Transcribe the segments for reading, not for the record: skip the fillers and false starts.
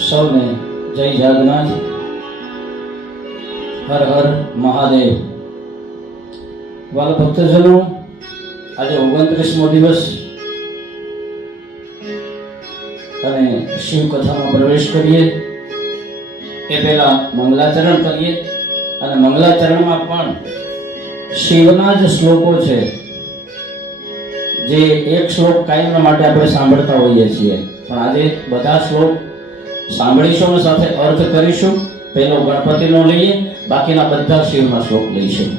સૌને જય જાગનાથ, હર હર મહાદેવ. વાલા ભક્તજનો, આજે 29મો દિવસ અને શિવ કથામાં પ્રવેશ કરીએ એ પહેલા મંગલાચરણ કરીએ. અને મંગલાચરણમાં પણ શિવના જ શ્લોકો છે, જે એક શ્લોક કાયમ માટે આપણે સાંભળતા હોઈએ છીએ, પણ આજે બધા શ્લોક સાંભળીશું અને સાથે અર્થ કરીશું. પહેલો ગણપતિનો લઈએ, બાકીના બધા શિવના શ્લોક લઈશું.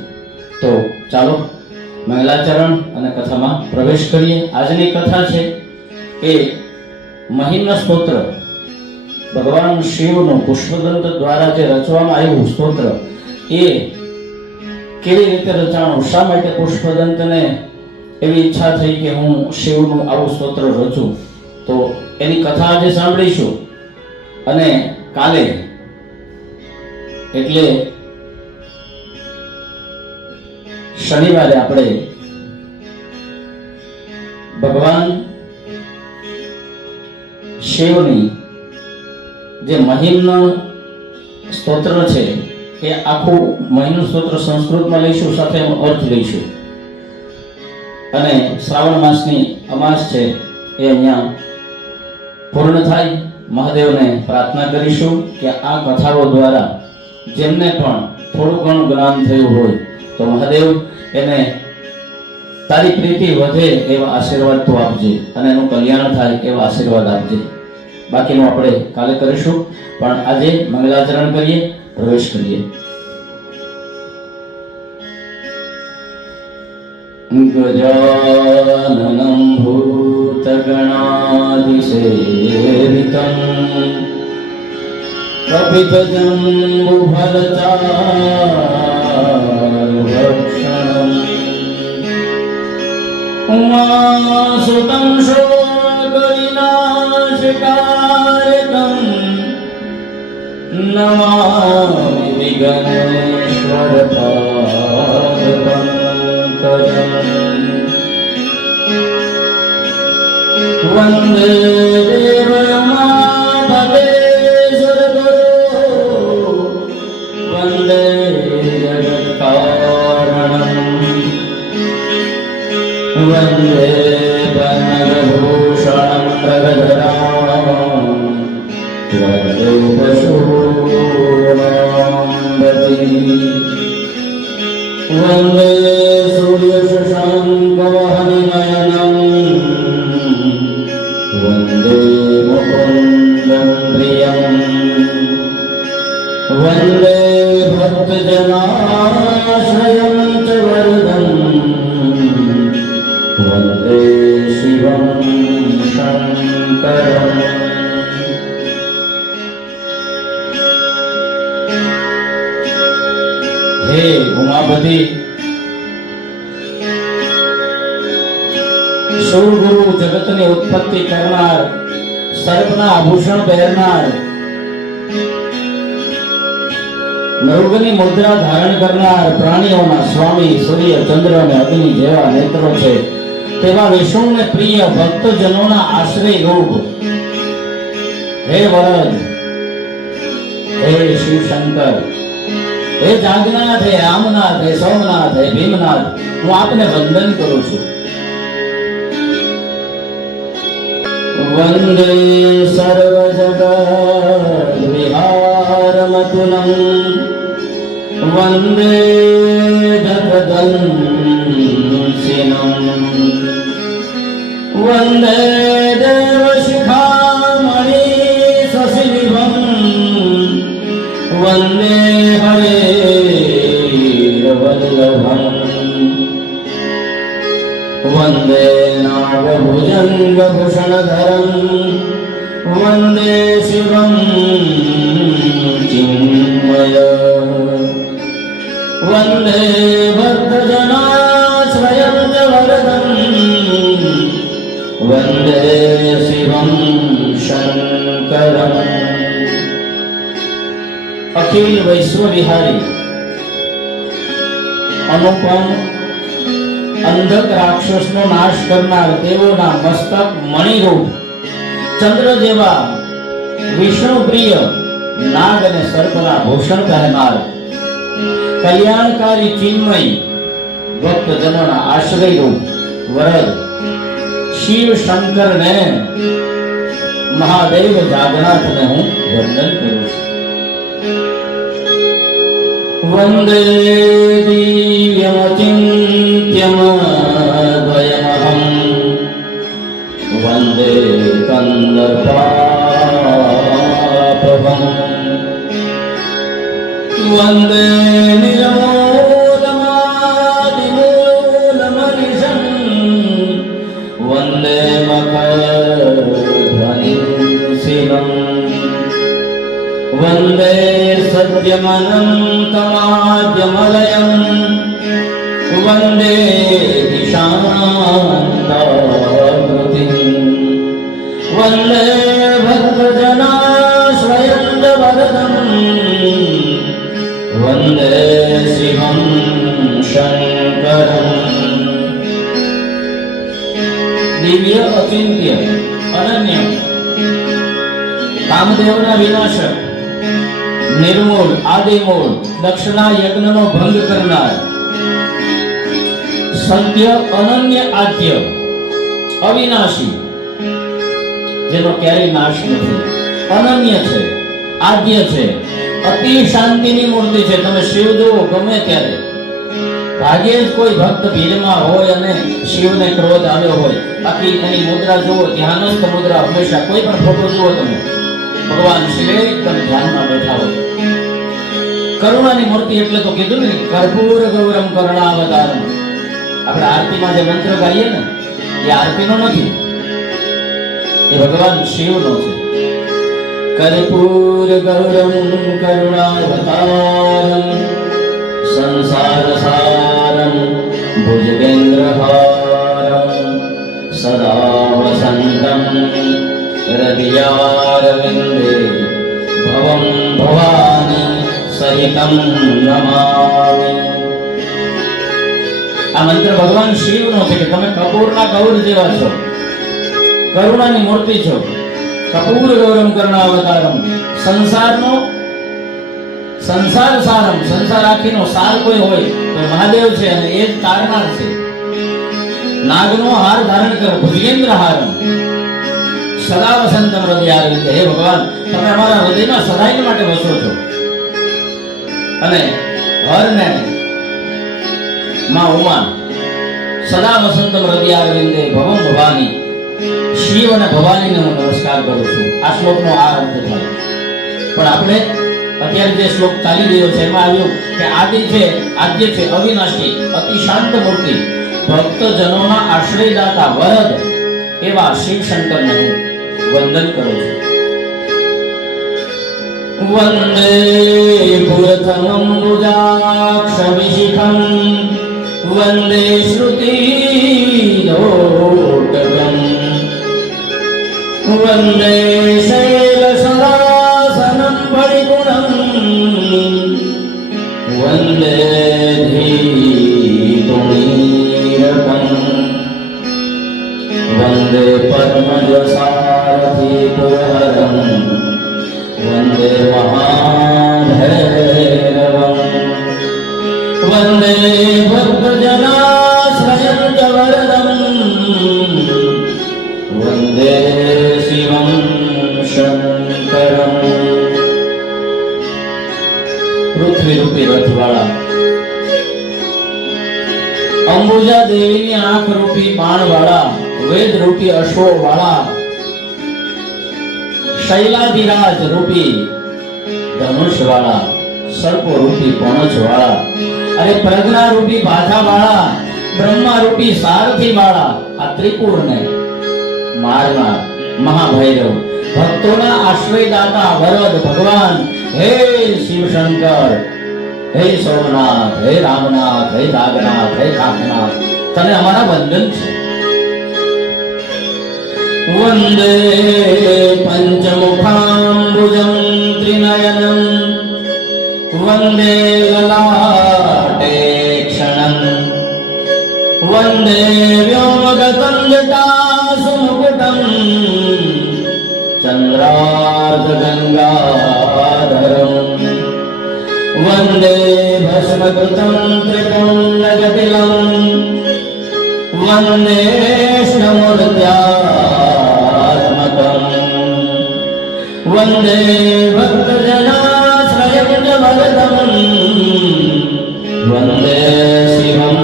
તો ચાલો મંગલાચરણ અને કથામાં પ્રવેશ કરીએ. આજની કથા છે એ મહિમ્ન સ્તોત્ર, ભગવાન શિવનું પુષ્પદંત દ્વારા જે રચવામાં આવ્યું સ્તોત્ર, એ કેવી રીતે રચાણું, શા માટે પુષ્પદંતને એવી ઈચ્છા થઈ કે હું શિવનું આવું સ્તોત્ર રચું, તો એની કથા આજે સાંભળીશું. અને કાલે એટલે શનિવારે આપણે ભગવાન શિવની જે મહિમ્ન સ્તોત્ર છે એ આખું મહિમ્ન સ્તોત્ર સંસ્કૃતમાં લઈશું, સાથે એનો અર્થ લઈશું. અને શ્રાવણ માસની અમાસ છે એ અહીંયા પૂર્ણ થાય. મહાદેવને પ્રાર્થના કરીશું કે આ કથાઓ દ્વારા જેમને પણ થોડું ઘણું જ્ઞાન થયું હોય તો મહાદેવ એને તારી પ્રીતિ વધે એવા આશીર્વાદ તું આપજે, અને એનું કલ્યાણ થાય એવા આશીર્વાદ આપજે. બાકીનું આપણે કાલે કરીશું, પણ આજે મંગલાચરણ કરીએ, પ્રવેશ કરીએ. ગજાનનં ભૂતગણાધિસેવિતં કપિતજંબુફલચારુભક્ષણં ઉમાસુतं શોકવિનાશકારકં નમામિ વિઘ્નેશ્વરપાદપંકજં. વંદે દેવમાપદે સદગુરો વંદે જગત્કારણં વંદે વનભૂષણં પ્રગજરામ વંદે પશૂનાંબતી વંદે સૂર્યશશાંકવહનિનયનં વંદે મુકુંદં પ્રિયં વંદે ભક્તજનાશ્રયં ચ વરદં વંદે શિવં શંકરં. હે ઉમાપતિ, શિવગુરુ, જગતની ઉત્પત્તિ કરનાર, સર્પના આભૂષણ પહેરનાર, મૃગની મુદ્રા ધારણ કરનાર, પ્રાણીઓના સ્વામી, સૂર્ય, ચંદ્ર અને અગ્નિ જેવા નેત્રો છે તેવા વિષ્ણુને પ્રિય ભક્તજનોના આશ્રય રૂપ હે વરદ, હે શિવશંકર, હે જાગનાથ, હે રામનાથ, હે સોમનાથ, હે ભીમનાથ, હું આપને વંદન કરું છું. વંદે સર્વજગત વિહારમતુલં વંદે જગદંસિનં વંદે દેવશિખામણિ શશિનિભં વંદે હરેર્વલ્લભં વંદે નાગભુજંગભૂષણધરં વંદે શિવં ચિન્મય વંદે ભક્તજનાશ્રયં ચ વરદં વંદે શિવં શંકરં. અખિલ વૈશ્વવિહારી, અનુપમ, અંધક રાક્ષસનો નાશ કરનાર, તેઓના મસ્તક મણિરૂપ ચંદ્ર જેવા વિષ્ણુ પ્રિય નાગ અને સર્પના ભૂષણ કહેનાર કલ્યાણકારી ચિન્મય ભક્તજનોના આશ્રય રૂપ વરદ શિવ શંકર ને મહાદેવ જાગનાથને હું વંદન કરું છું. વંદે દિવ્યમચિંત્યમ દ્વયમહં વંદે કંદર્પાપ્રભં વંદે નિરમોદમાદિમૂલમનિષં વંદે મકરધ્વનિશીલં વંદે સત્યમનંતમાદ્યમલયં વંદે દિશાંતકૃતિં વંદે ભક્તજનાશ્રયંદવરદં વંદે શિવં શંકરં. દિવ્ય અચિંત્ય અનન્ય કામદેવના વિનાશક નિર્મૂળ આદિમૂળ દક્ષના યજ્ઞનો ભંગ કરનાર સત્ય અનન્ય આદ્ય અવિનાશી જેનો ક્યારેય નાશ નથી, અનન્ય છે, આદ્ય છે, અતિ શાંતિની મૂર્તિ છે. તમે શિવ જુઓ ગમે ત્યારે, ભાગ્યે જ કોઈ ભક્ત ભીડમાં હોય અને શિવને ક્રોધ આવ્યો હોય, બાકી એની મુદ્રા જુઓ, ધ્યાનસ્થ મુદ્રા હંમેશા. કોઈ પણ ફોટો જુઓ તમે, ભગવાન શિવ એકદમ ધ્યાનમાં બેઠા હોય. કરુણાની મૂર્તિ એટલે તો કીધું ને કર્પૂર ગૌરમ કરુણાવતારમ. આપણે આરતીમાં જે મંત્ર ગાઈએ ને એ આરતીનો નથી, એ ભગવાન શિવનો છે. કર્પૂર ગૌરમ કરુણાવતારમ સંસાર સારમ ભુજગેન્દ્રહારમ સદા વસંતમ હૃદયારવિંદે ભવં ભવાની સહિતં નમામિ. આ મંત્ર ભગવાન શિવનો છે કે તમે કપૂરના ગૌર જેવા છો, કરુણાની મૂર્તિ છો. કપૂર ગૌરમ કરુણાવતારમ, સંસારનો સંસાર સારમ, સંસાર આખીનો સાર કોઈ હોય તો મહાદેવ છે અને એ જ તારનાર છે. નાગનો હાર ધારણ કરો, ભુજગેન્દ્ર હારમ સદા વસંતમ હૃદયારવિંદે. હે ભગવાન, તમે અમારા હૃદયમાં સદાય માટે વસો છો. અને હરને માં ઉમા સદા વસંતમ હૃદયારવિંદે ભવમ ભવાની. શિવ અને ભવાનીને હું નમસ્કાર કરું છું. આ શ્લોકનો આ અર્થ થાય. પણ આપણે અત્યારે જે શ્લોક ચાલી રહ્યો છે એમાં આવ્યું કે આદિ છે, આદ્ય છે, અવિનાશી, અતિ શાંત મૂર્તિ, ભક્તજનોના આશ્રયદાતા વરદ એવા શિવ શંકરને હું વંદન કરું છું. વંદે પુરતમં ભુજાક્ષ વિશિખં વંદે શ્રુતિલોટકં વંદે શૈલસરાસनं પરિગુણં વંદે ધીતુણીરકં વંદે પદ્મજસારથી પુરહરં વંદે મહાભૈરવં વંદે ભક્તજનાશ્રયંતવરદં વંદે શિવં શંકરં. પૃથ્વી રૂપી રથવાળા, અંબુજા દેવીની આંખ રૂપી બાણ વાળા, વેદ રૂપી અશ્વો વાળા, શૈલાધિરાજ રૂપી ધનુષ વાળા, સર્પો રૂપી પણછ વાળા, અરે પ્રજ્ઞા રૂપી બાધા વાળા, બ્રહ્મા રૂપી સારથી વાળા, આ ત્રિપુરને મારનાર મહાભૈરવ, ભક્તોના આશ્રયદાતા વરદ ભગવાન હે શિવશંકર, હે સોમનાથ, હે રામનાથ, હે નાગનાથ, હે કાકનાથ, તને અમારા વંદન છે. વંદે પંચમુખાંબુજં ત્રિનયનં વંદે લલાટે ક્ષણં વંદે વ્યોમગतं જટાસુમુકુટં ચંદ્રા सिद्धार्थ गंगाधरम वंदे भस्मकृतं त्रिपुण्डजटिलं वंदे विष्णुमूर्त्यात्मकं वंदे भक्तजनाश्रयं वरदं वंदे शिवं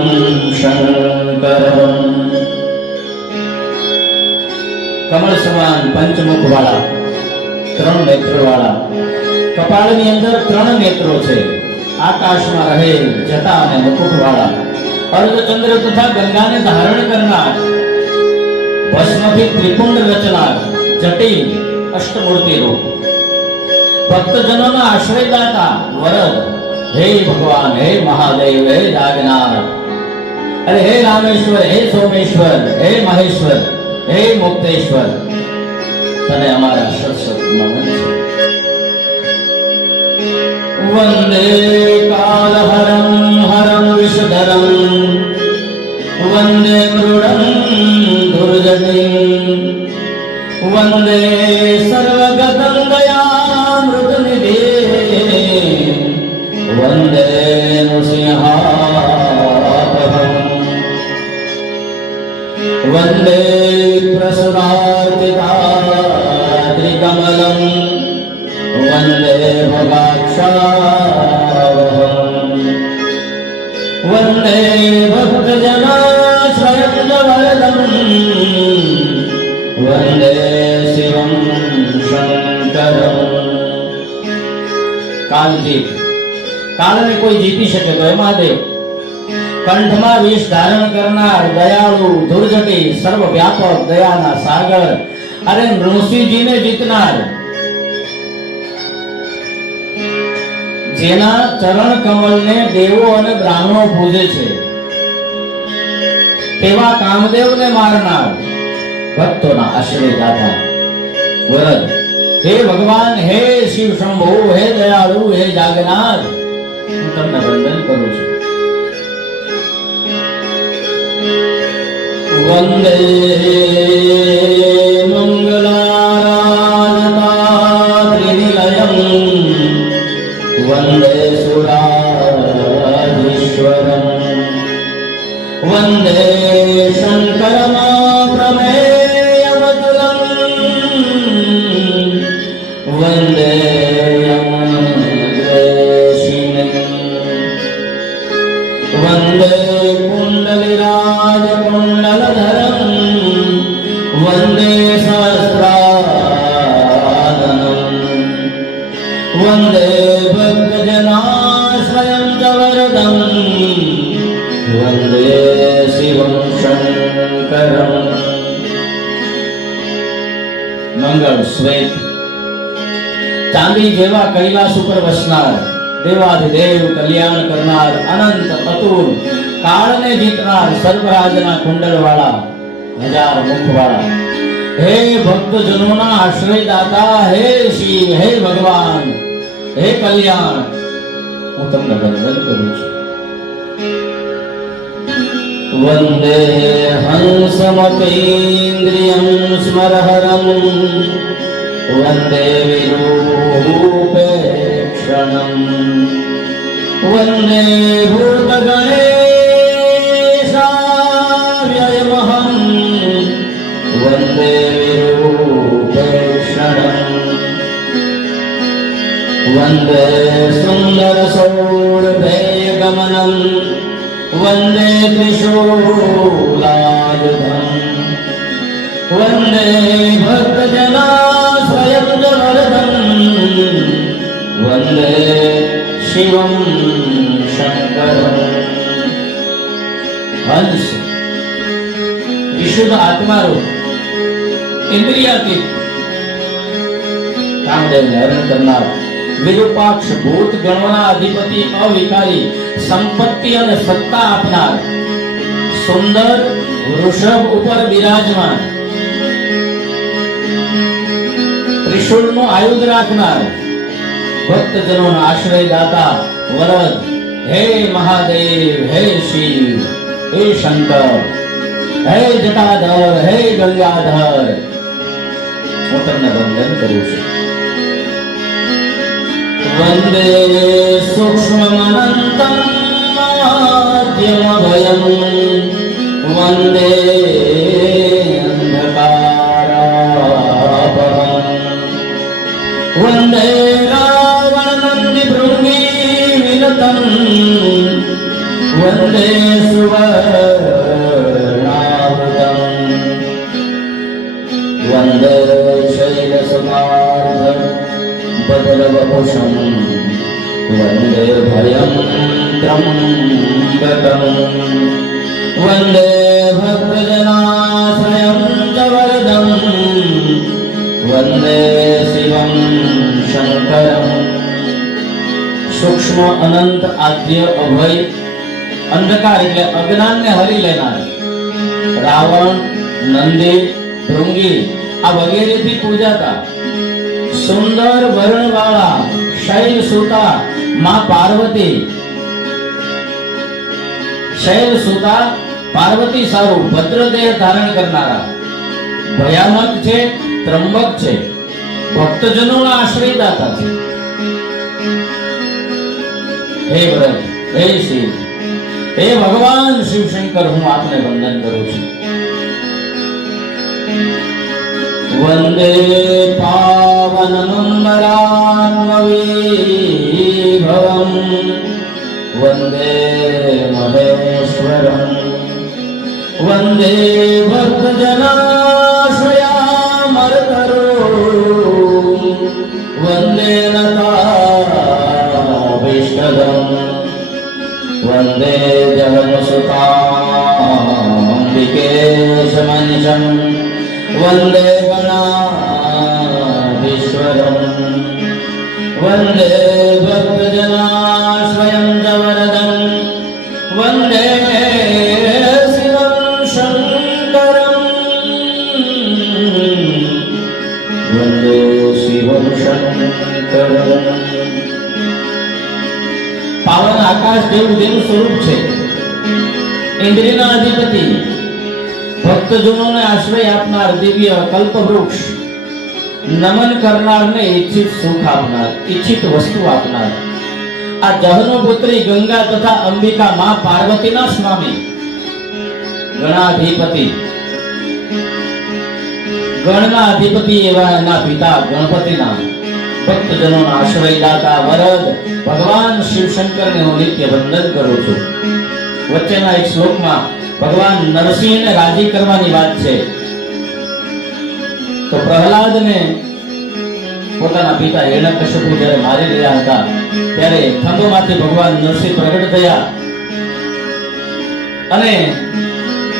शंकरं। कमल समान पंचमुख वाला त्रण नेत्र वाला कपाळની અંદર ત્રણ નેત્રો છે આકાશમાં રહે જટા અને મુકુટ વાળા અર્ધચંદ્ર તથા ગંગાને ધારણ કરનાર ભસ્મથી ત્રિપુંડ રચનાર જટિલ અષ્ટમૂર્તિ રૂપ ભક્તજનોના આશ્રયદાતા વરદ હે ભગવાન હે મહાદેવ હે જાગનાથ અરે હે રામેશ્વર હે સોમેશ્વર હે મહેશ્વર હે મુક્તેશ્વર તને અમારા સત્સત નમન છે। वंदे कालहरं हरं विषधरं वंदे मृडं दुर्जटिं वंदे सर्वगतं दयामृतनिधिं वंदे नृसिंहापहं वंदे प्रसुरार्चिताद्रिकमलं वंदे भगाक्षावहं वंदे भक्तजनाश्रयं वरदं वंदे शिवं शंकरं। कालजीत कालने कोई जीती શકે તો એ મહાદેવ કંઠમાં વિષ ધારણ કરનાર દયાળુ ધુર્જટી સર્વવ્યાપક દયાના સાગર અરે નૃસિંહજીને જીતનાર જેના ચરણ કમલને દેવો અને બ્રાહ્મણો પૂજે છે તેવા કામદેવને મારનાર ભક્તોના આશ્રયદાતા વરદ હે ભગવાન હે શિવ શંભુ હે દયાળુ હે જાગનાથ હું તમને વંદન કરું છું। વંદે મંગલારાધતા ત્રિનિલયં वंदे सुराधीश्वरं वंदे शंकरमप्रमेयमतुलं वंदे यमद्वेषिणं वंदे कुण्डलिराजकुण्डलधरं वंदे सहस्राननं वंदे भक्तजनाश्रयं च वरदं वंदे शिवं शंकरं। મંગળ શ્વેત ચાંદી જેવા કૈલાસ ઉપર વસનાર દેવાધિદેવ કલ્યાણ કરનાર અનંત અતુલ કાળને જીતનાર સર્વરાજના કુંડળ વાળા હજાર મુખ વાળા હે ભક્તજનોના આશ્રયદાતા હે શિવ હે ભગવાન હે કલ્યાણ હું તમને વંદન કરું છું। वंदे हंसमतेन्द्रियं स्मरहरं वंदे विरूपेक्षणं वंदे भूतगणेशाव्ययमहं वंदे विरूपेक्षणं वंदे सुन्दरसौरभेयगमनं वंदे त्रिशूलायुधं वंदे भक्तजनाश्रयं च वरदं वंदे शिवं शंकरं। हंस विशुद्ध आत्मा रूप इंद्रियातीत कामदेव हरण करनार विरूपाक्ष भूत गणोना अधिपति अविकारी संपत्ति और सत्ता आपनार सुंदर वृषभ ऊपर विराजमान त्रिशूल नो आयुध राखनार भक्तजनों आश्रयदाता वरद हे महादेव हे शिव हे शंकर हे जटाधर हे गंगाधर હું તમને વંદન કરું છું. વંદે સૂક્ષ્મમનંતમ માધ્યમભયમ વંદે અંધકારાપહમ વંદે રાવણનંદિભૃંગીવિનતમ વંદે સુવર્ણાવૃતમ વંદે શૈલસુતાર્ધ બદલવપુષમ વંદે ભયં ત્રંબકમ વંદે ભક્તજનાશ્રયં ચ વરદમ વંદે શિવં શંકરમ. સૂક્ષ્મ અનંત આદ્ય અભય અંધકાર એટલે અજ્ઞાનને હરી લેનાર રાવણ નંદી ભૃંગી આ વગેરેથી પૂજાતા સુંદર વર્ણવાળા શૈલ સુતા માં પાર્વતી શૈલ સુતા પાર્વતી સારું ભદ્રદેહ ધારણ કરનારા ભયાનક છે ત્રંબક છે ભક્તજનોના આશ્રયદાતા છે. હે વ્રત હે શિવ હે ભગવાન શિવ શંકર હું આપને વંદન કરું છું. વંદે પાવનમંગલાન્મવીભવમ વંદે મહેશ્વરમ વંદે ભક્તજનાશ્રયામર્તરો વંદે નતાભીષ્ટદમ વંદે જગન્સુતાંબિકેશમનિશમ વંદે ગણાધીશ્વરમ વંદે ભક્તજનાશ્રયં ચ વરદમ વંદે શિવં શંકરમ વંદે શિવં શંકરમ. પાવન આકાશ જેવું જેનું સ્વરૂપ છે ઇન્દ્રિયના અધિપતિ ભક્તજનોને આશ્રય આપનાર દિવ્ય કલ્પવૃક્ષ નમન કરનારને ઈચ્છિત સુખ આપનાર ઈચ્છિત વસ્તુ આપનાર આ જહનોપુત્રી ગંગા તથા અંબિકા માં પાર્વતીના સ્વામી ગણાધિપતિ ગણના અધિપતિ એવા એના પિતા ગણપતિના ભક્તજનોના આશ્રયદાતા વરદ ભગવાન શિવશંકરને હું નિત્ય વંદન કરું છું. વચ્ચેના એક શ્લોકમાં ભગવાન નરસિંહને રાજી કરવાની વાત છે. તો પ્રહલાદને પોતાના પિતા હિરણ્યકશ્યપુ જ્યારે મારી રહ્યા હતા ત્યારે ખંડોમાંથી ભગવાન નરસિંહ પ્રગટ થયા અને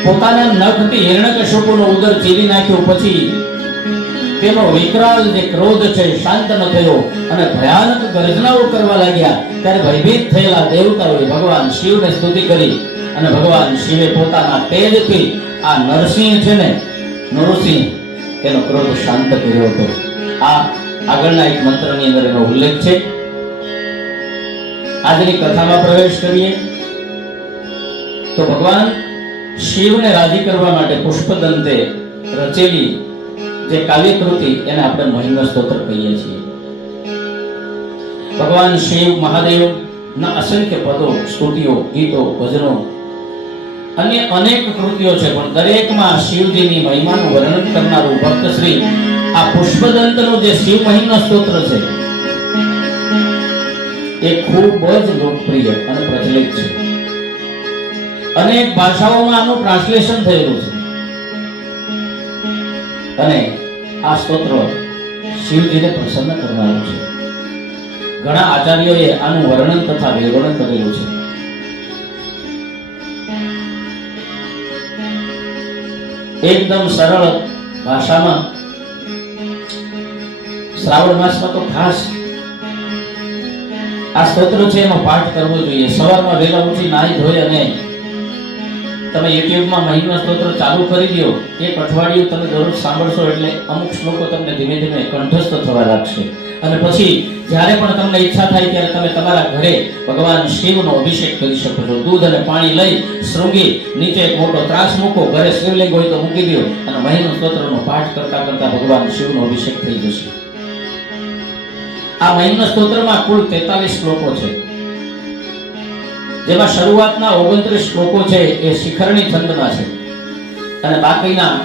પોતાના નખથી હિરણ્યકશ્યપુનો ઉદર ચીરી નાખ્યો. પછી તેનો વિકરાલ જે ક્રોધ છે શાંત ન થયો અને ભયાનક ગર્જનાઓ કરવા લાગ્યા. ત્યારે ભયભીત થયેલા દેવતાઓએ ભગવાન શિવને સ્તુતિ કરી અને ભગવાન શિવે પોતાના તેજથી આ નરસિંહ છે ને નૃસિંહ તેનો ક્રોધ શાંત કર્યો હતો. આ આગળના એક મંત્રની અંદર એનો ઉલ્લેખ છે. આજની કથામાં પ્રવેશ કરીએ તો ભગવાન શિવને રાજી કરવા માટે પુષ્પદંતે રચેલી જે કાવ્યકૃતિ એને આપણે મહિમ્ન સ્તોત્ર કહીએ છીએ. ભગવાન શિવ મહાદેવ ના અસંખ્ય પદો સ્તુતિઓ ગીતો ભજનો અન્ય અનેક કૃતિઓ છે પણ દરેકમાં શિવજીની મહિમાનું વર્ણન કરનારું ભક્ત શ્રી આ પુષ્પદંતનું જે શિવ મહિમ્ન સ્તોત્ર છે એ ખૂબ જ લોકપ્રિય અને પ્રચલિત છે. અનેક ભાષાઓમાં આનું ટ્રાન્સલેશન થયેલું છે અને આ સ્તોત્ર શિવજીને પ્રસન્ન કરનારું છે. ઘણા આચાર્યોએ આનું વર્ણન તથા વિવરણ કરેલું છે. એકદમ સરળ ભાષામાં શ્રાવણ માસમાં તો ખાસ આ સ્તોત્ર છે એનો પાઠ કરવો જોઈએ. સવારમાં વહેલા ઉઠી નાહી ધોઈ અને તમે યુટ્યુબમાં મહિમા સ્તોત્ર ચાલુ કરી દો, એક અઠવાડિયું તમે દરરોજ સાંભળશો એટલે અમુક શ્લોકો તમને ધીમે ધીમે કંઠસ્થ થવા લાગશે. અને પછી જ્યારે પણ તમને ઈચ્છા થાય ત્યારે તમે તમારા ઘરે ભગવાન શિવનો અભિષેક કરી શકો છો. દૂધ અને પાણી લઈ શૃંગી નીચે એક મોટો ત્રાસ મૂકો, ઘરે શિવલિંગ હોય તો મૂકી દો અને મહિમા સ્તોત્રનો પાઠ કરતા કરતા ભગવાન શિવનો અભિષેક થઈ જશે. આ મહિમા સ્તોત્રમાં કુલ 43 શ્લોકો છે, જેમાં શરૂઆતના 29 શ્લોકો છે એ શિખરણી છંદમાં છે અને બાકીના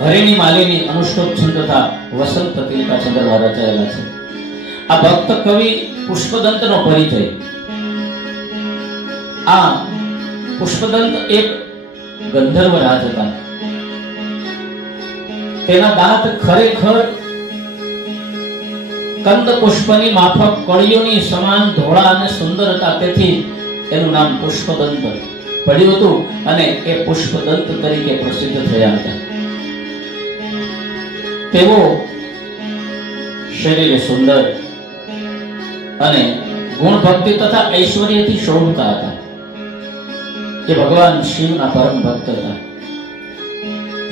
હરિની માલિની અનુષ્ટુપ છંદ તથા વસંત તિલકા છંદમાં રચાયેલા છે. આ ભક્ત કવિ પુષ્પદંતનો પરિચય. આ પુષ્પદંત એક ગંધર્વ રાજ હતા. તેના દાંત ખરેખર કંદ પુષ્પની માફક કળીઓની સમાન ધોળા અને સુંદર હતા. તેથી એનું નામ પુષ્પદંત પડ્યું હતું અને એ પુષ્પદંત તરીકે પ્રસિદ્ધ થયા હતા. તેઓ શરીરે સુંદર અને ગુણ ભક્તિ તથા ઐશ્વર્યથી શોભતા હતા. એ ભગવાન શિવના પરમ ભક્ત હતા.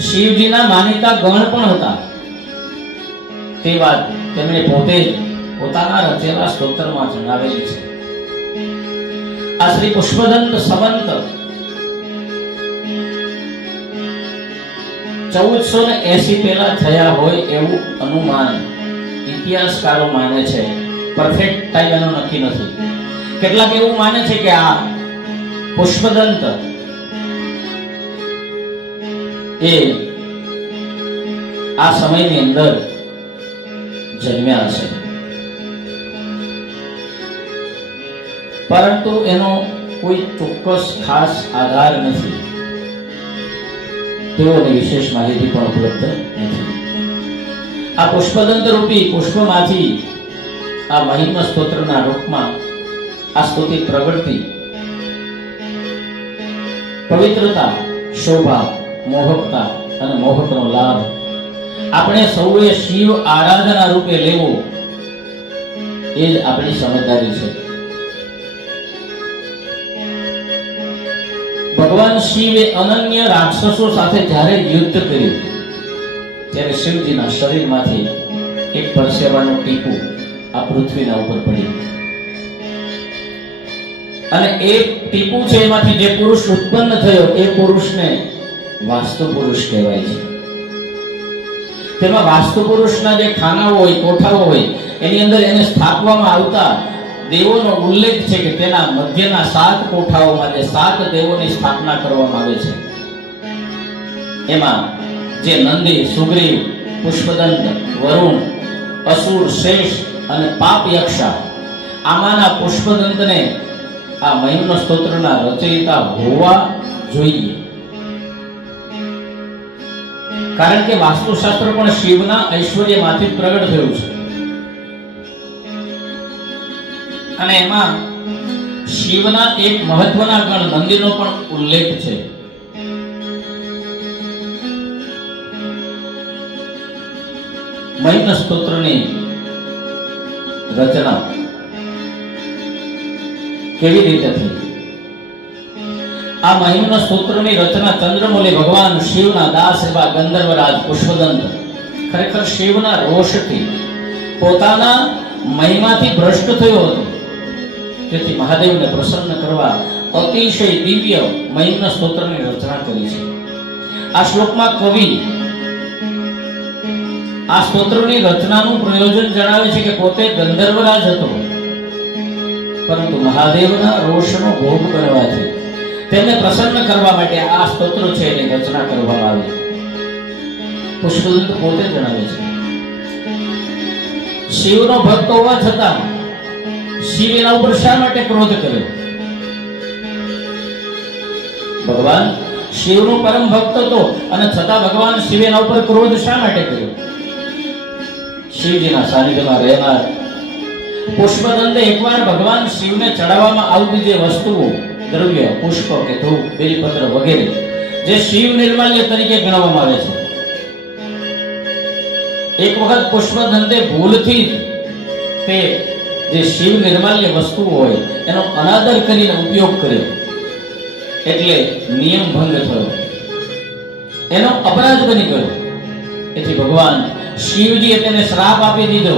શિવજીના માનીતા ગણ પણ હતા. તે વાત તેમણે પોતે પોતાના રચેલા સ્તોત્રમાં જણાવેલી છે. આ શ્રી પુષ્પદંત સંવંત 1480 પહેલા થયા હોય એવું અનુમાન ઇતિહાસકારો માને છે. પરફેક્ટ ટાઈમ એનો નક્કી નથી. કેટલાક એવું માને છે કે આ પુષ્પદંત એ આ સમયની અંદર જન્મ્યા હશે, પરંતુ એનો કોઈ ચોક્કસ ખાસ આધાર નથી. તેઓની વિશેષ માહિતી પણ ઉપલબ્ધ નથી. આ પુષ્પદંત રૂપી પુષ્પમાંથી આ મહિમા સ્તોત્રના રૂપમાં આ સ્તુતિ પ્રગટતી પવિત્રતા, શોભા, મોહકતા અને મોહકનો લાભ આપણે સૌએ શિવ આરાધના રૂપે લેવો એ જ આપણી સમજદારી છે. ભગવાન શિવે અનન્ય રાક્ષસો સાથે જ્યારે યુદ્ધ કર્યું ત્યારે શિવજીના શરીરમાંથી એક પરસેવાનું ટીપું આ પૃથ્વીના ઉપર પડ્યું અને એ ટીપું છે એમાંથી જે પુરુષ ઉત્પન્ન થયો એ પુરુષને વાસ્તુ પુરુષ કહેવાય છે. તેમાં વાસ્તુ પુરુષના જે ખાનાઓ હોય, કોઠાઓ હોય, એની અંદર એને સ્થાપવામાં આવતા દેવોનો ઉલ્લેખ છે કે તેના મધ્યના 7 કોઠાઓમાં જે 7 દેવોની સ્થાપના કરવામાં આવે છે. એમાં જે નંદી, સુગ્રીવ, પુષ્પદંત, વરુણ, અસુર, શેષ અને પાપ યક્ષા, આમાંના પુષ્પદંતને આ મહિમા સ્તોત્રના રચયિતા હોવા જોઈએ. કારણ કે વાસ્તુશાસ્ત્ર પણ શિવના ઐશ્વર્યમાંથી પ્રગટ થયું છે અને એમાં શિવના એક મહત્વના ગણ નંદીનો પણ ઉલ્લેખ છે. મહિમા સ્તોત્રની રચના કેવી રીતે થઈ? આ મહિમા સ્તોત્રની રચના ચંદ્રમૌલી ભગવાન શિવના દાસ એવા ગંધર્વરાજ પુષ્પદંત ખરેખર શિવના રોષથી પોતાના મહિમાથી ભ્રષ્ટ થયો હતો. તેથી મહાદેવને પ્રસન્ન કરવા અતિશય દિવ્ય મહિમા સ્તોત્રની રચના કરી છે. આ શ્લોકમાં કવિ આ સ્તોત્રની રચનાનું પ્રયોજન જણાવે છે કે પોતે ગંધર્વરાજ હતો, પરંતુ મહાદેવના રોષનો ભોગ બનવાથી તેમને પ્રસન્ન કરવા માટે આ સ્તોત્ર છે એની રચના કરવામાં આવી. પુષ્પદંત પોતે જણાવે છે શિવનો ભક્ત હોવા છતાં શિવ એના ઉપર શા માટે ક્રોધ કર્યો? ભગવાન શિવનો પરમ ભક્ત હતો અને છતાં ભગવાન શિવે એના ઉપર ક્રોધ શા માટે કર્યો? શિવજીના સાનિધ્યમાં રહેનાર પુષ્પદંતે એકવાર ભગવાન શિવને ચડાવવામાં આવતી જે વસ્તુઓ, દ્રવ્ય, પુષ્પ કે ધૂપ, બેલીપત્ર વગેરે જે શિવ નિર્માલ્ય તરીકે ગણવામાં આવે છે, એક વખત પુષ્પદંતે ભૂલથી તે જે શિવ નિર્માલ્ય વસ્તુઓ હોય એનો અનાદર કરીને ઉપયોગ કર્યો એટલે નિયમ ભંગ થયો, એનો અપરાધ બની ગયો. એથી ભગવાન શિવજીએ તેને શ્રાપ આપી દીધો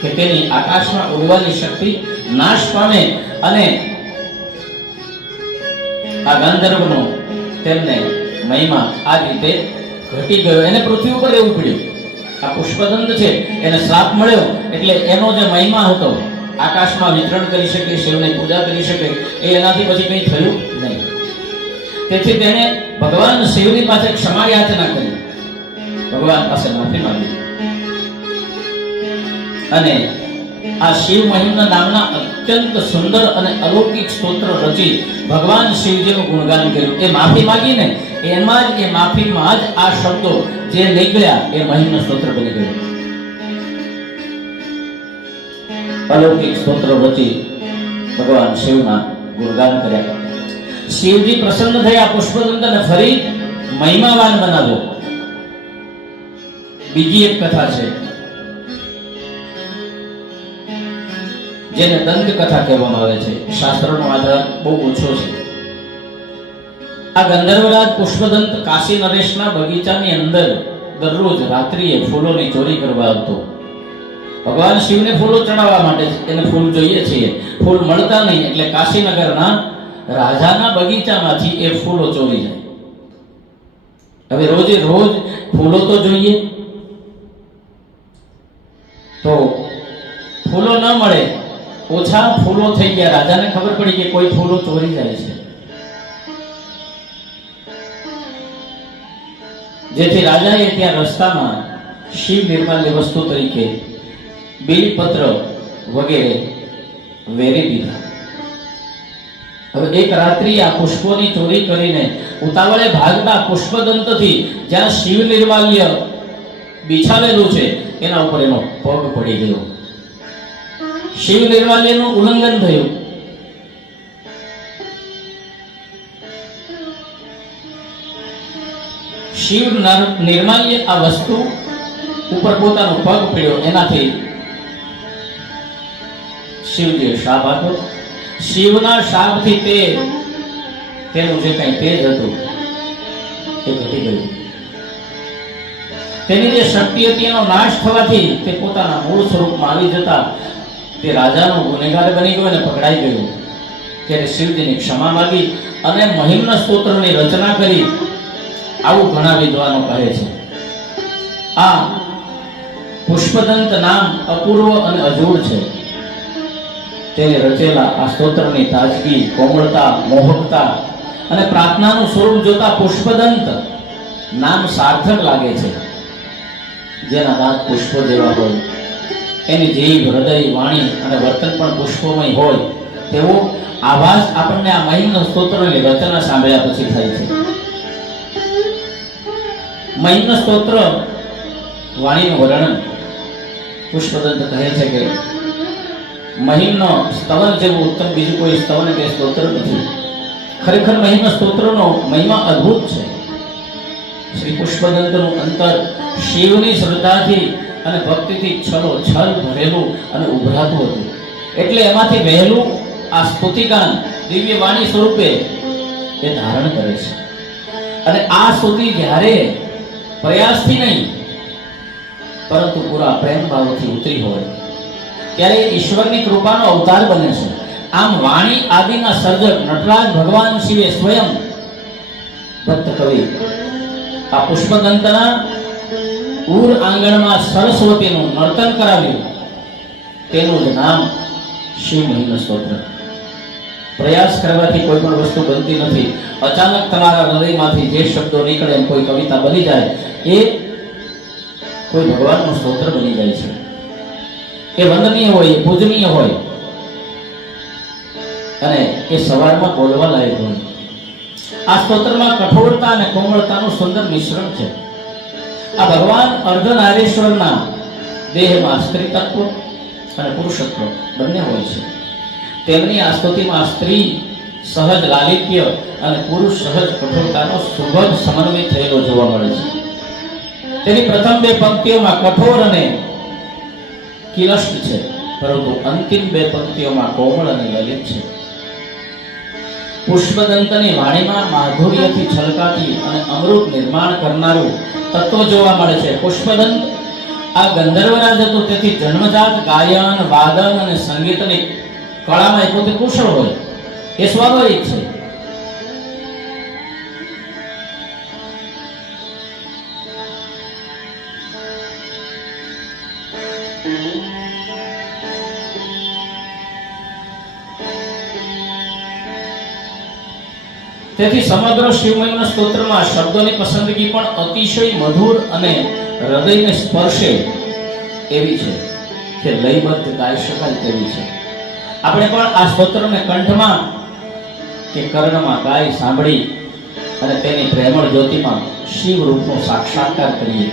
કે તેની આકાશમાં ઉડવાની શક્તિ નાશ પામે અને આ ગંધર્વનો તેમને મહિમા આ રીતે ઘટી ગયો. એને પૃથ્વી ઉપર રહેવું પડ્યું. આ પુષ્પદંત છે એને શ્રાપ મળ્યો એટલે એનો જે મહિમા હતો, આકાશમાં વિતરણ કરી શકે, શિવની પૂજા કરી શકે, એ એનાથી પછી કંઈ થયું નહીં. તેથી તેણે ભગવાન શિવની પાસે ક્ષમા યાચના કરી, ભગવાન પાસે માફી માંગી અને આ શિવ મહિમના નામના અત્યંત સુંદર અને અલૌકિક સ્તોત્ર રચી ભગવાન શિવજીનું ગુણગાન કર્યું. એ માફી માંગીને એમાં જ એ માફીમાં જ આ શબ્દો જે નીકળ્યા એ મહિમનું સ્તોત્ર બની ગયું. અલૌકિક સ્તોત્ર રચી ભગવાન શિવના ગુણગાન કર્યા. શિવજી પ્રસન્ન થયા, પુષ્પદંતને ફરી મહિમાવાન બનાવ્યો. બીજી એક કથા છે જેને દંત કથા કહેવામાં આવે છે. શાસ્ત્રનો આધાર બહુ ઓછો છે. આ ગંધર્વરાજ પુષ્પદંત કાશી નરેશના બગીચાની અંદર દરરોજ રાત્રિએ ફૂલોની ચોરી કરવા આવતો. ભગવાન શિવને ફૂલો ચડાવવા માટે એને ફૂલ જોઈએ છીએ, ફૂલ મળતા નહીં એટલે કાશીનગરના રાજાના બગીચામાંથી એ ફૂલો ચોરી જાય. હવે રોજે રોજ ફૂલો તો જોઈએ, તો ફૂલો ન મળે, ઓછા ફૂલો થઈ ગયા. રાજાને ખબર પડી કે કોઈ ફૂલો ચોરી જાય છે, જેથી રાજાએ ત્યાં રસ્તામાં શિવ નિર્માલ્ય વસ્તુ તરીકે બીલીપત્ર વગેરે વેરી દીધા. હવે એક રાત્રિ આ પુષ્પોની ચોરી કરીને ઉતાવળે ભાગતા પુષ્પદંતથી જ્યાં શિવ નિર્માલ્ય બિછાવેલું છે એના ઉપર એનો પગ પડી ગયો. શિવ નિર્માલ્યનું ઉલ્લંઘન થયું. શિવ નિર્માલ્ય આ વસ્તુ ઉપર પોતાનો પગ પડ્યો, એનાથી શિવજીએ શાપ આપ્યો. શિવના શાપથી તેનું જે કંઈ તેજ હતું એ ઘટી ગયું. તેની જે શક્તિ હતી એનો નાશ થવાથી તે પોતાના મૂળ સ્વરૂપમાં આવી જતા તે રાજાનો ગુનેગાર બની ગયો અને પકડાઈ ગયો. ત્યારે શિવજીની ક્ષમા માંગી અને મહિમ્ન સ્તોત્રની રચના કરી. આવું ઘણા વિદ્વાનો કહે છે. આ પુષ્પદંત નામ અપૂર્વ અને અજોડ છે. તેને રચેલા આ સ્તોત્રની તાજગી, કોમળતા, મોહકતા અને પ્રાર્થનાનું સ્વરૂપ જોતા પુષ્પદંત નામ સાર્થક લાગે છે. જેના દાંત પુષ્પો જેવા હોય, એની જીભ, હૃદય, વાણી અને વર્તન પણ પુષ્પોમય હોય તેવો આભાસ આપણને આ મહિમ્ન સ્તોત્રની રચના સાંભળ્યા પછી થાય છે. મહિમ્ન સ્તોત્ર વાણીનું વર્ણન પુષ્પદંત કહે છે કે મહિમ્ન સ્તવન જેવું ઉત્તમ બીજું કોઈ સ્તવન કે સ્તોત્ર નથી. ખરેખર મહિમ્ન સ્તોત્રનો મહિમા અદ્ભુત છે. શ્રી પુષ્પદંતનું અંતર શિવની શ્રદ્ધાથી અને ભક્તિથી છલોછલ ભરેલું અને ઉભરાતું હતું. એટલે એમાંથી વહેલું આ સ્તુતિગાન દિવ્ય વાણી સ્વરૂપે એ ધારણ કરે છે. અને આ સ્તુતિ જ્યારે પ્રયાસથી નહીં પરંતુ પૂરા પ્રેમ ભાવથી ઉતરી હોય ત્યારે ઈશ્વરની કૃપાનો અવતાર બને છે. આમ વાણી આદિના સર્જક નટરાજ ભગવાન શિવે સ્વયં ભક્ત કવિ આ પુષ્પદંતના ઉર આંગણમાં સરસ્વતીનું નર્તન કરાવ્યું. તેનું જ નામ શિવ મહિમ્ન સ્તોત્ર. પ્રયાસ કરવાથી કોઈ પણ વસ્તુ બનતી નથી. અચાનક તમારા હૃદયમાંથી જે શબ્દો નીકળે કોઈ કવિતા બની જાય એ કોઈ ભગવાનનું સ્તોત્ર બની જાય છે. એ વંદનીય હોય, એ પૂજનીય હોય અને એ સવારમાં બોલવા લાયક હોય. આ સ્તોત્રમાં કઠોરતા અને કોમળતાનું સુંદર મિશ્રણ છે. આ ભગવાન અર્ધનારીશ્વરના દેહમાં સ્ત્રી તત્વ અને પુરુષત્વ બંને હોય છે. તેમની આ સ્તુતિમાં સ્ત્રી સહજ લાલિત્ય અને પુરુષ સહજ કઠોરતાનો સુભગ સમન્વય થયેલો જોવા મળે છે. તેની પ્રથમ બે પંક્તિઓમાં કઠોર અને કિલષ્ટ છે, પરંતુ અંતિમ બે પંક્તિઓમાં કોમળ અને લલિત છે. પુષ્પદંતની વાણીમાં માધુર્યથી છલકાતી અને અમૃત નિર્માણ કરનારું તત્વ જોવા મળે છે. પુષ્પદંત આ ગંધર્વરાજ હતો, તેથી જન્મજાત ગાયન, વાદન અને સંગીતની કળામાં એ પોતે કુશળ હોય એ સ્વાભાવિક છે. તેથી સમગ્ર શિવમહિમ્ન સ્તોત્રમાં શબ્દોની પસંદગી પણ અતિશય મધુર અને હૃદયને સ્પર્શે એવી છે કે લયબદ્ધ ગાઈ શકાય તેવી છે. આપણે પણ આ સ્તોત્રને કંઠમાં કે કર્ણમાં ગાઈ સાંભળી અને તેની પ્રેમળ જ્યોતિમાં શિવ રૂપનો સાક્ષાત્કાર કરીએ.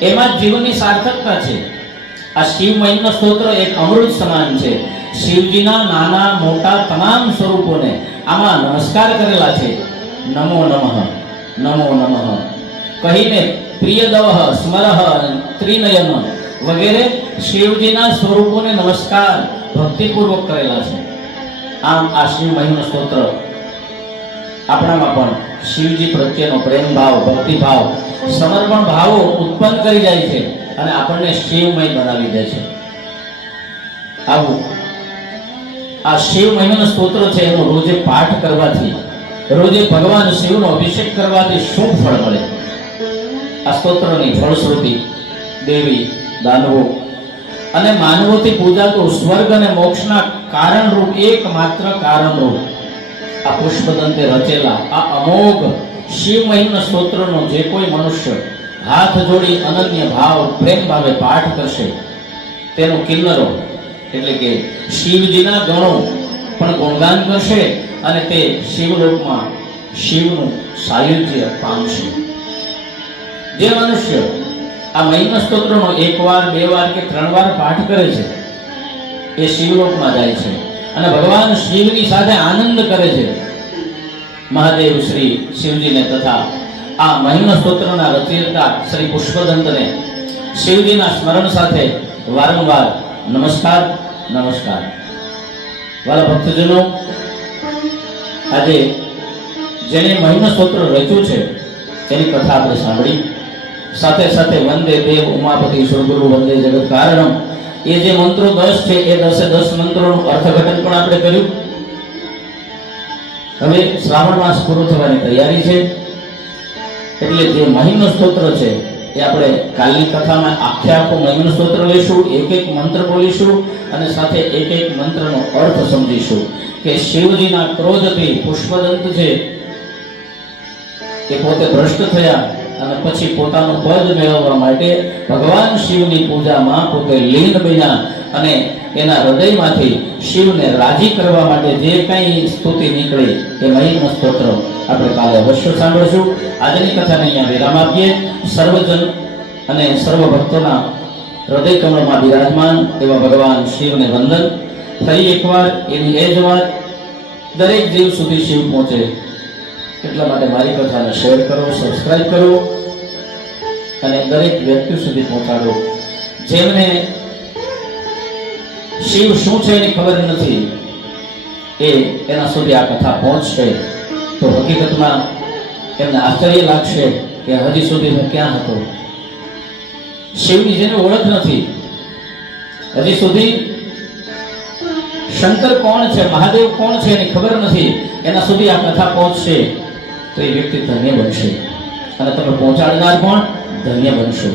એમાં જ જીવનની સાર્થકતા છે. આ શિવમહિમ્ન સ્તોત્ર એક અમૃત સમાન છે. શિવજીના નાના મોટા તમામ સ્વરૂપોને આમાં નમસ્કાર કરેલા છે. નમો નમઃ, નમો નમઃ કહીને પ્રિયદવઃ, સ્મરઃ, ત્રિનયન વગેરે શિવજીના સ્વરૂપોને નમસ્કાર ભક્તિપૂર્વક કરેલા છે. આમ આ શિવમહિમ્ન સ્તોત્ર આપણામાં પણ શિવજી પ્રત્યેનો પ્રેમ ભાવ, ભક્તિ ભાવ, સમર્પણ ભાવો ઉત્પન્ન કરી જાય છે અને આપણને શિવમય બનાવી દે છે. આવું આ શિવમહિમ્ન સ્તોત્ર છે એનો રોજે પાઠ કરવાથી, રોજે ભગવાન શિવનો અભિષેક કરવાથી શું ફળ મળે? આ સ્તોત્રની ફળશ્રુતિ દેવી, દાનવો અને માનવોથી પૂજાતું સ્વર્ગ અને મોક્ષના કારણરૂપ એકમાત્ર કારણરૂપ આ પુષ્પદંતે રચેલા આ અમોઘ શિવમહિમ્ન સ્તોત્રનો જે કોઈ મનુષ્ય હાથ જોડી અનન્ય ભાવ, પ્રેમ ભાવે પાઠ કરશે તેનો કિન્નરો એટલે કે શિવજીના ગણો પણ ગુણગાન કરશે અને તે શિવલોકમાં શિવનું સાયુજ્ય પામશે. જે મનુષ્ય આ મહિમ્ન સ્તોત્રનો એકવાર, બે વાર કે 3 વાર પાઠ કરે છે એ શિવલોકમાં જાય છે અને ભગવાન શિવની સાથે આનંદ કરે છે. મહાદેવ શ્રી શિવજીને તથા આ મહિમ્ન સ્તોત્રના રચયિતા શ્રી પુષ્પદંતને શિવજીના સ્મરણ સાથે વારંવાર નમસ્કાર, નમસ્કાર. વાલા ભક્તજનો, આજે જેને મહિમ્ન સ્તોત્ર રચ્યું છે તેની કથા આપણે સાંભળી. સાથે સાથે વંદે દેવ ઉમાપતિ સુરગુરુ વંદે જગત કારણમ એ જે મંત્રો 10 છે એ 10 મંત્રોનું અર્થઘટન પણ આપણે કર્યું. હવે શ્રાવણ માસ પૂરો થવાની તૈયારી છે એટલે જે મહિમ્ન સ્તોત્ર છે એ આપણે કાલની કથામાં આખો મહિમ્ન સ્તોત્ર લઈશું, એક મંત્ર બોલીશું અને સાથે એક મંત્રનો અર્થ સમજીશું કે શિવજીના ક્રોધથી પુષ્પદંત છે એ પોતે ભ્રષ્ટ થયા અને પછી પોતાનું પદ મેળવવા માટે ભગવાન શિવની પૂજામાં પોતે લીન બન્યા અને એના હૃદયમાંથી શિવને રાજી કરવા માટે જે કંઈ સ્તુતિ નીકળી એ મહિમ્ન સ્તોત્ર આપણે કાલે અવશ્ય સાંભળીશું. આજની કથાને અહીંયા વિરામ આપીએ. સર્વજન અને સર્વ ભક્તોના હૃદય કમળમાં બિરાજમાન એવા ભગવાન શિવને વંદન. ફરી એકવાર એની એ જ વાત, દરેક જીવ સુધી શિવ પહોંચે એટલા માટે મારી કથાને શેર કરો, સબસ્ક્રાઇબ કરો અને દરેક વ્યક્તિ સુધી પહોંચાડો. જેમને શિવ શું છે એની ખબર નથી એના સુધી આ કથા પહોંચશે તો હકીકતમાં એમને આશ્ચર્ય લાગશે કે હજી સુધી હું ક્યાં હતો. શિવની જેને ઓળખ નથી, હજી સુધી શંકર કોણ છે, મહાદેવ કોણ છે એની ખબર નથી, એના સુધી આ કથા પહોંચશે તો એ વ્યક્તિ ધન્ય બનશે અને તમે પહોંચાડનાર પણ ધન્ય બનશો.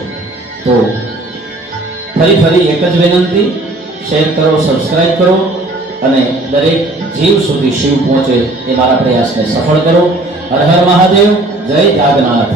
તો ફરી એક જ વિનંતી, શેર કરો, સબસ્ક્રાઇબ કરો અને દરેક જીવ સુધી શિવ પહોંચે એ મારા પ્રયાસને સફળ કરો. હર હર મહાદેવ, જય જાગન્નાથ.